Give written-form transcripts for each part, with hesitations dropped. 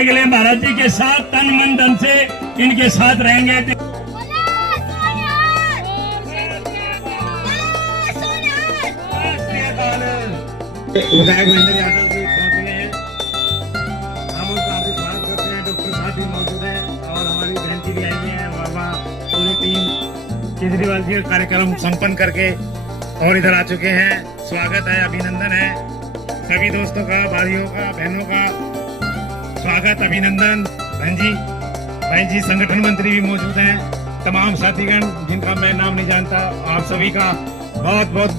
करने के लिए महाराज जी के साथ तन मन धन से इनके साथ रहेंगे। विधायक महेंद्र यादव जी पहुंच गए हैं, हम उनका हार्दिक स्वागत करते हैं। डॉक्टर साहब भी मौजूद हैं और हमारी बहन जी भी आई हुई हैं। बाबा पूरी टीम केजरीवाल जी का कार्यक्रम संपन्न करके और इधर आ चुके हैं। स्वागत है, अभिनंदन है सभी दोस्तों का, भाइयों का, बहनों का स्वागत, अभिनंदन। बहन जी, भाई जी संगठन मंत्री भी मौजूद हैं, तमाम साथीगण जिनका मैं नाम नहीं जानता, आप सभी का बहुत बहुत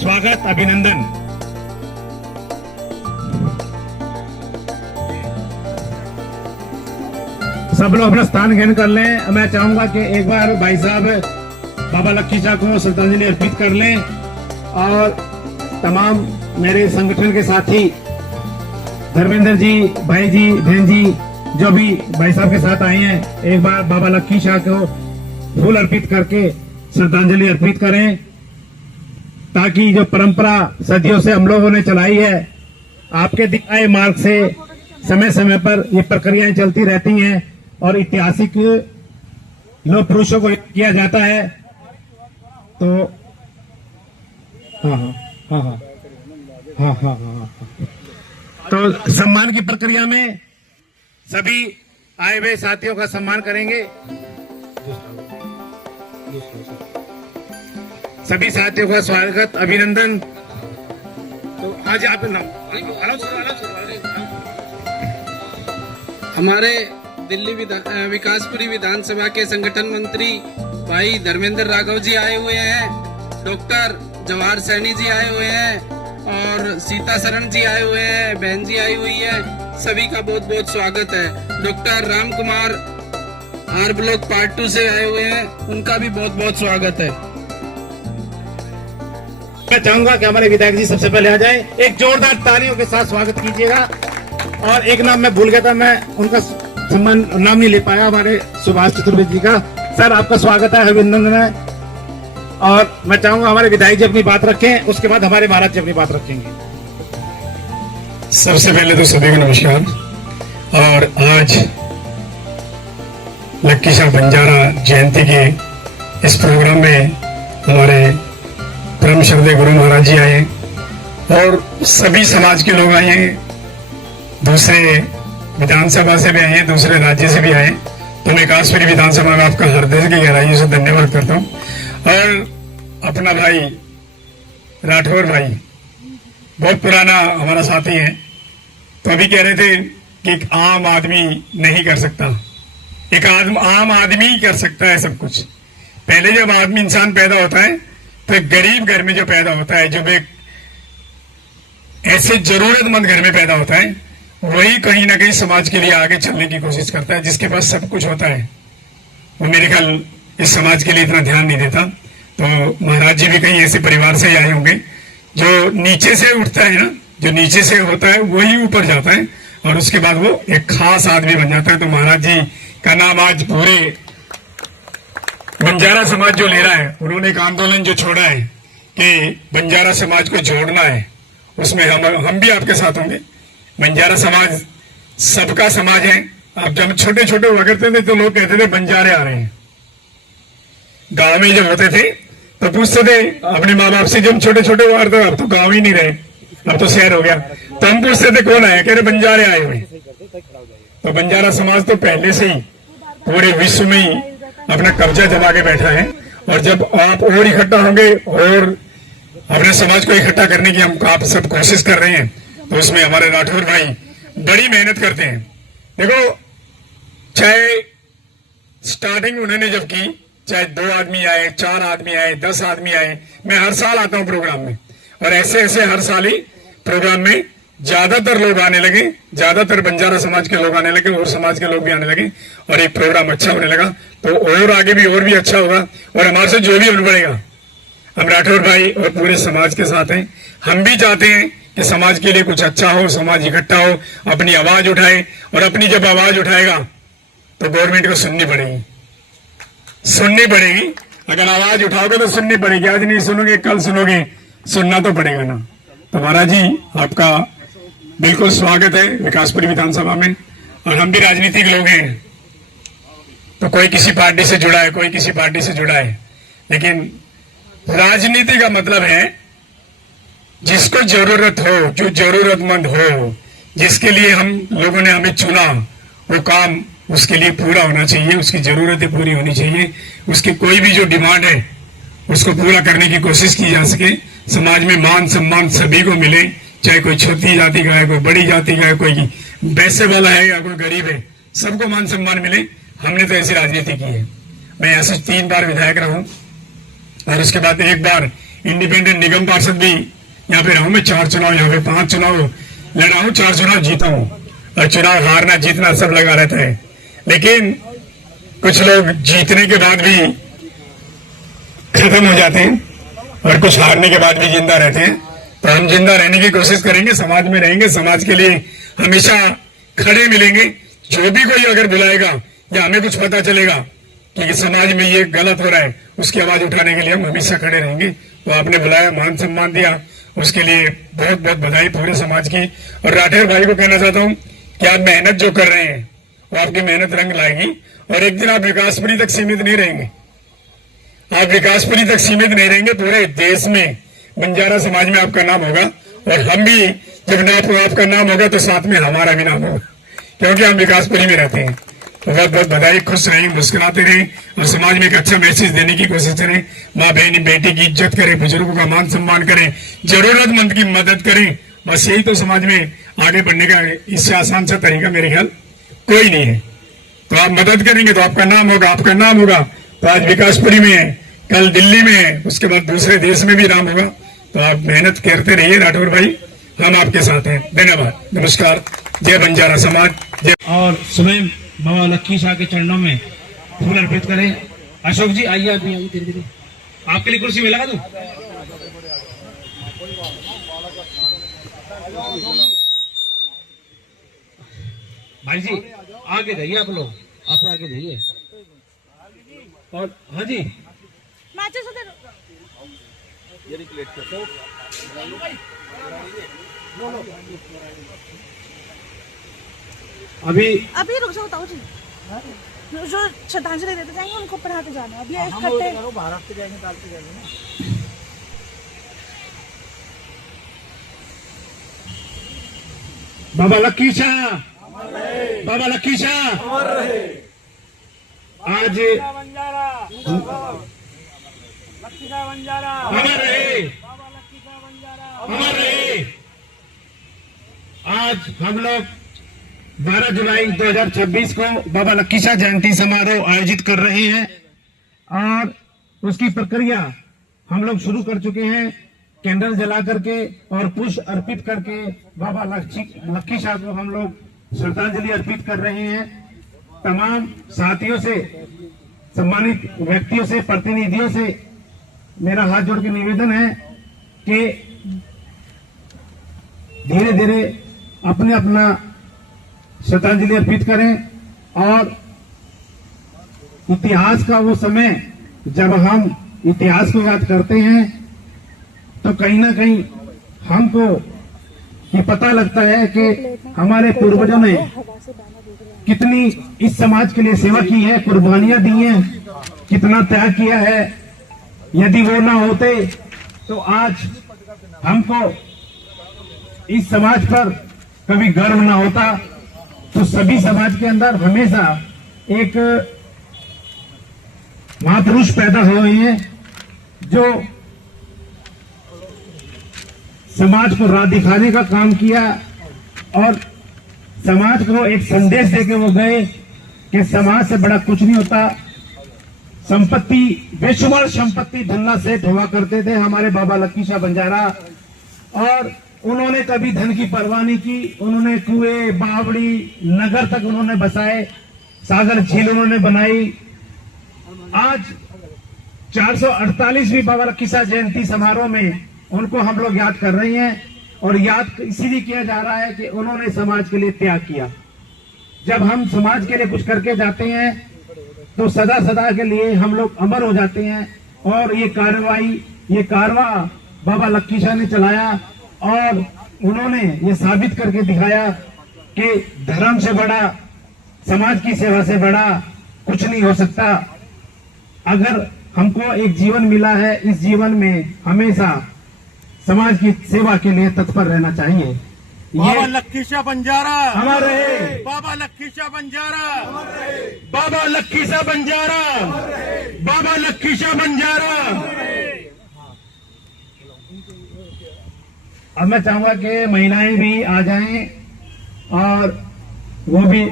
स्वागत, अभिनंदन। सब लोग अपना स्थान ग्रहण कर लें। मैं चाहूंगा कि एक बार भाई साहब बाबा लक्की शाह को श्रद्धांजलि अर्पित कर लें और तमाम मेरे संगठन के साथी धर्मेंद्र जी, भाई जी, बहन जी जो भी भाई साहब के साथ आए हैं, एक बार बाबा लक्की शाह को फूल अर्पित करके श्रद्धांजलि अर्पित करें, ताकि जो परंपरा सदियों से हम लोगों ने चलाई है, आपके दिखाए मार्ग से समय समय पर ये प्रक्रियाएं चलती रहती हैं और ऐतिहासिक लोक पुरुषों को किया जाता है। तो हाँ हाँ हाँ हाँ हाँ हाँ हाँ हाँ। तो सम्मान की प्रक्रिया में सभी आए हुए साथियों का सम्मान करेंगे। सभी साथियों का स्वागत, अभिनंदन। तो आज आप हमारे दिल्ली विकासपुरी विधानसभा के संगठन मंत्री भाई धर्मेंद्र राघव जी आए हुए हैं, डॉक्टर जवाहर सैनी जी आए हुए हैं और सीता शरण जी आए हुए हैं, बहन जी आई हुई है। सभी का बहुत बहुत स्वागत है। Doctor Ram Kumar R block part 2 से आए हुए हैं, उनका भी बहुत बहुत स्वागत है। मैं चाहूंगा कि हमारे विधायक जी सबसे पहले आ जाएं, एक जोरदार तालियों के साथ स्वागत कीजिएगा। और एक नाम मैं भूल गया था, मैं उनका सम्मान नाम नहीं ले पाया, हमारे सुभाष चतुर्वेदी जी का। सर आपका स्वागत है, अभिनंदन है। और मैं चाहूंगा हमारे विधायक जी अपनी बात रखें, उसके बाद हमारे महाराज जी अपनी बात रखेंगे। सबसे पहले तो सभी को नमस्कार। और आज लक्की शाह बंजारा जयंती के इस प्रोग्राम में हमारे परम श्रद्धेय गुरु महाराज जी आए और सभी समाज के लोग आए हैं, दूसरे विधानसभा से भी आए हैं, दूसरे राज्य से भी आए। तो मैं कासपुरी विधानसभा में आपका हृदय की गहराइयों से धन्यवाद करता हूँ। और अपना भाई राठौर भाई बहुत पुराना हमारा साथी है, तो अभी कह रहे थे कि एक आम आदमी नहीं कर सकता, एक आम आदमी ही कर सकता है सब कुछ। पहले जब आदमी इंसान पैदा होता है तो एक गरीब घर में जो पैदा होता है, जब एक ऐसे जरूरतमंद घर में पैदा होता है, वही कहीं ना कहीं समाज के लिए आगे चलने की कोशिश करता है। जिसके पास सब कुछ होता है वो मेरे ख्याल इस समाज के लिए इतना ध्यान नहीं देता। तो महाराज जी भी कहीं ऐसे परिवार से आए होंगे, जो नीचे से उठता है ना, जो नीचे से होता है वही ऊपर जाता है और उसके बाद वो एक खास आदमी बन जाता है। तो महाराज जी का नाम आज पूरे बंजारा समाज जो ले रहा है, उन्होंने एक आंदोलन जो छोड़ा है कि बंजारा समाज को जोड़ना है, उसमें हम भी आपके साथ होंगे। बंजारा समाज सबका समाज है। आप जब छोटे छोटे हुआ करते थे तो लोग कहते थे बंजारे आ रहे हैं। गांव में जब होते थे तो पूछते थे अपने माँ बाप से, जब छोटे छोटे हुआ करते, अब तो गांव ही नहीं रहे, अब तो शहर हो गया, तो हम पूछते थे कौन आया, कह रहे बंजारे आए हुए। तो बंजारा समाज तो पहले से ही पूरे विश्व में ही अपना कब्जा जमा के बैठा है। और जब आप और इकट्ठा होंगे और अपने समाज को इकट्ठा करने की हम आप सब कोशिश कर रहे हैं, तो उसमें हमारे राठौर भाई बड़ी मेहनत करते हैं। देखो, चाहे स्टार्टिंग उन्होंने जब की, चाहे 2 आदमी आए, 4 आदमी आए, 10 आदमी आए, मैं हर साल आता हूं प्रोग्राम में, और ऐसे ऐसे हर साल ही प्रोग्राम में ज्यादातर लोग आने लगे, ज्यादातर बंजारा समाज के लोग आने लगे और समाज के लोग भी आने लगे, और एक प्रोग्राम अच्छा होने लगा। तो और आगे भी और भी अच्छा होगा, और हमारे से जो भी होने पड़ेगा, हम राठौर भाई और पूरे समाज के साथ हैं। हम भी चाहते हैं कि समाज के लिए कुछ अच्छा हो, समाज इकट्ठा हो, अपनी आवाज उठाए, और अपनी जब आवाज उठाएगा तो गवर्नमेंट को सुननी पड़ेगी, सुननी पड़ेगी। अगर आवाज उठाओगे तो सुननी पड़ेगी, आज नहीं सुनोगे कल सुनोगे, सुनना तो पड़ेगा ना। तो महाराज जी आपका बिल्कुल स्वागत है विकासपुरी विधानसभा में। और हम भी राजनीतिक लोग हैं, तो कोई किसी पार्टी से जुड़ा है, कोई किसी पार्टी से जुड़ा है, लेकिन राजनीति का मतलब है जिसको जरूरत हो, जो जरूरतमंद हो, जिसके लिए हम लोगों ने हमें चुना, वो काम उसके लिए पूरा होना चाहिए, उसकी जरूरतें पूरी होनी चाहिए, उसकी कोई भी जो डिमांड है उसको पूरा करने की कोशिश की जा सके, समाज में मान सम्मान सभी को मिले, चाहे कोई छोटी जाति का है, कोई बड़ी जाति का है, कोई पैसे वाला है या कोई गरीब है, सबको मान सम्मान मिले। हमने तो ऐसी राजनीति की है। मैं ऐसे 3 बार विधायक रहा हूं और उसके बाद 1 बार इंडिपेंडेंट निगम पार्षद भी यहाँ पे रहा हूं। मैं 4 चुनाव यहाँ पे 5 चुनाव लड़ा हूं, 4 चुनाव जीता हूं, और चुनाव हारना जीतना सब लगा रहता है, लेकिन कुछ लोग जीतने के बाद भी खत्म हो जाते हैं और कुछ हारने के बाद भी जिंदा रहते हैं। तो हम जिंदा रहने की कोशिश करेंगे, समाज में रहेंगे, समाज के लिए हमेशा खड़े मिलेंगे। जो भी कोई अगर बुलाएगा या हमें कुछ पता चलेगा कि समाज में ये गलत हो रहा है, उसकी आवाज उठाने के लिए हम हमेशा खड़े रहेंगे। तो आपने बुलाया, मान सम्मान दिया, उसके लिए बहुत बहुत बधाई पूरे समाज की। और राठौर भाई को कहना चाहता हूँ कि आप मेहनत जो कर रहे हैं वो आपकी मेहनत रंग लाएगी, और एक दिन आप विकासपुरी तक सीमित नहीं रहेंगे। आप विकासपुरी तक सीमित नहीं रहेंगे, पूरे देश में बंजारा समाज में आपका नाम होगा, और हम भी जब आपका नाम होगा तो साथ में हमारा भी नाम होगा, क्योंकि हम विकासपुरी में रहते हैं। तो बहुत बहुत बधाई, खुश रहें, मुस्कुराते रहें और समाज में एक अच्छा मैसेज देने की कोशिश करें। माँ बहन बेटी की इज्जत करें, बुजुर्गों का मान सम्मान करें, जरूरतमंद की मदद करें। बस यही तो समाज में आगे बढ़ने का इससे आसान सा तरीका मेरे ख्याल कोई नहीं है। तो आप मदद करेंगे तो आपका नाम होगा, आपका नाम होगा। तो आज विकासपुरी में है, कल दिल्ली में है, उसके बाद दूसरे देश में भी नाम होगा। तो आप मेहनत करते रहिए राठौर भाई, हम आपके साथ हैं। धन्यवाद, नमस्कार, जय बंजारा समाज, जय। और स्वयं बाबा लक्की शाह के चरणों में फूल अर्पित करें। अशोक जी आइए, आप आइए धीरे धीरे, आपके लिए कुर्सी मिला दो। भाई जी आगे जाइए, आप लोग आप आगे जाइए। और हाँ जी, अभी रुक जाओ ताऊ जी, जो श्रद्धांजलि देते जाएंगे उनको पढ़ाते जाना। अभी इकट्ठे भारत से जाएंगे, डालते जाएंगे ना। बाबा लक्की शाह, बाबा लक्की शाह आज अमर रहे, अमर रहे। आज हम लोग 12 जुलाई 2026 को बाबा लक्की शाह जयंती समारोह आयोजित कर रहे हैं, और उसकी प्रक्रिया हम लोग शुरू कर चुके हैं। कैंडल जला करके और पुष्प अर्पित करके बाबा लक्की शाह को हम लोग श्रद्धांजलि अर्पित कर रहे हैं। तमाम साथियों से, सम्मानित व्यक्तियों से, प्रतिनिधियों से मेरा हाथ जोड़ के निवेदन है कि धीरे धीरे अपने अपना श्रद्धांजलि अर्पित करें। और इतिहास का वो समय जब हम इतिहास को याद करते हैं तो कहीं ना कहीं हमको ये पता लगता है कि हमारे पूर्वजों ने कितनी इस समाज के लिए सेवा की है, कुर्बानियां दी हैं, कितना त्याग किया है। यदि वो ना होते तो आज हमको इस समाज पर कभी गर्व ना होता। तो सभी समाज के अंदर हमेशा एक महापुरुष पैदा हुए हैं जो समाज को राह दिखाने का काम किया, और समाज को एक संदेश देके वो गए कि समाज से बड़ा कुछ नहीं होता। संपत्ति, बेशुमार संपत्ति धन्ना सेठ हुआ करते थे हमारे बाबा लक्की शाह बंजारा, और उन्होंने कभी धन की परवाह नहीं की। उन्होंने कुएं, बावड़ी, नगर तक उन्होंने बसाए, सागर झील उन्होंने बनाई। आज 448वीं बाबा लक्की शाह जयंती समारोह में उनको हम लोग याद कर रहे हैं, और याद इसीलिए किया जा रहा है कि उन्होंने समाज के लिए त्याग किया। जब हम समाज के लिए कुछ करके जाते हैं तो सदा सदा के लिए हम लोग अमर हो जाते हैं। और ये कार्रवाई, ये कारवा बाबा लक्की शाह ने चलाया, और उन्होंने ये साबित करके दिखाया कि धर्म से बड़ा समाज की सेवा से बड़ा कुछ नहीं हो सकता। अगर हमको एक जीवन मिला है, इस जीवन में हमेशा समाज की सेवा के लिए तत्पर रहना चाहिए। बाबा लखीशाह बंजारा अमर रहे, बाबा लखीशाह बंजारा बाबा लखीशाह बंजारा, बाबा लखीशाह बंजारा। अब मैं चाहूंगा कि महिलाएं भी आ जाएं और वो भी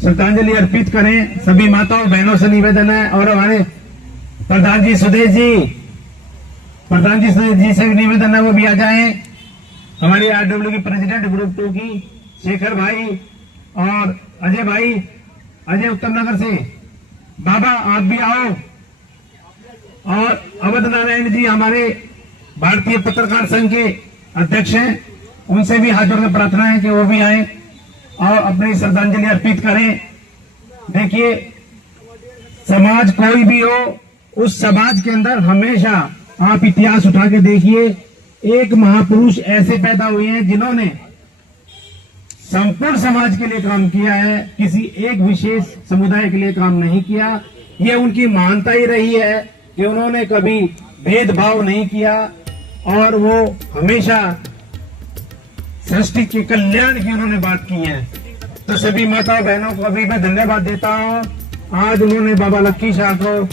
श्रद्धांजलि अर्पित करें। सभी माताओं बहनों से निवेदन है, और हमारे प्रधान जी सुदेश जी से भी निवेदन है वो भी आ जाएं। हमारे आरडब्ल्यू की प्रेसिडेंट ग्रुप 2 की शेखर भाई और अजय भाई, अजय उत्तम नगर से, बाबा आप भी आओ। और अवध नारायण जी हमारे भारतीय पत्रकार संघ के अध्यक्ष हैं, उनसे भी हाथ जोड़कर प्रार्थना है कि वो भी आए और अपनी श्रद्धांजलि अर्पित करें। देखिए, समाज कोई भी हो, उस समाज के अंदर हमेशा आप इतिहास उठा के देखिए, एक महापुरुष ऐसे पैदा हुए हैं जिन्होंने संपूर्ण समाज के लिए काम किया है, किसी एक विशेष समुदाय के लिए काम नहीं किया। ये उनकी महानता ही रही है कि उन्होंने कभी भेदभाव नहीं किया और वो हमेशा सृष्टि के कल्याण की उन्होंने बात की है। तो सभी माता बहनों को अभी मैं धन्यवाद देता हूँ। आज उन्होंने बाबा लखीशाह को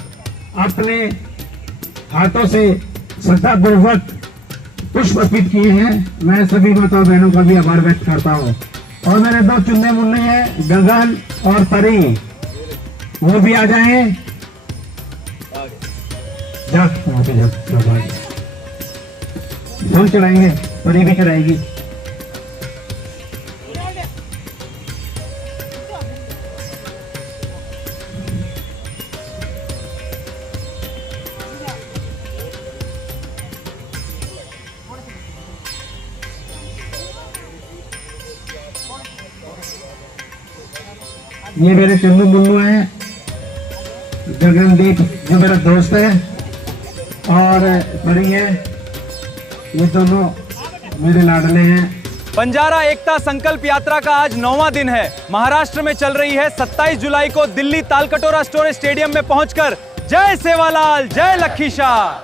अपने हाथों से श्रद्धापूर्वक पुष्प अर्पित किए हैं। मैं सभी माता बहनों का भी आभार व्यक्त करता हूँ। और मेरे 2 चुन्ने मुन्ने हैं, गगन और परी, वो भी आ जाएं। फूल चढ़ाएंगे, परी भी चढ़ाएगी। ये मेरे चंदू मुन्नू हैं, गगनदीप जो मेरा दोस्त है, और बड़ी है, ये दोनों मेरे लाडले हैं। बंजारा एकता संकल्प यात्रा का आज 9वां दिन है। महाराष्ट्र में चल रही है। 27 जुलाई को दिल्ली तालकटोरा स्टोरेज स्टेडियम में पहुंचकर जय सेवालाल, जय लखीशाह।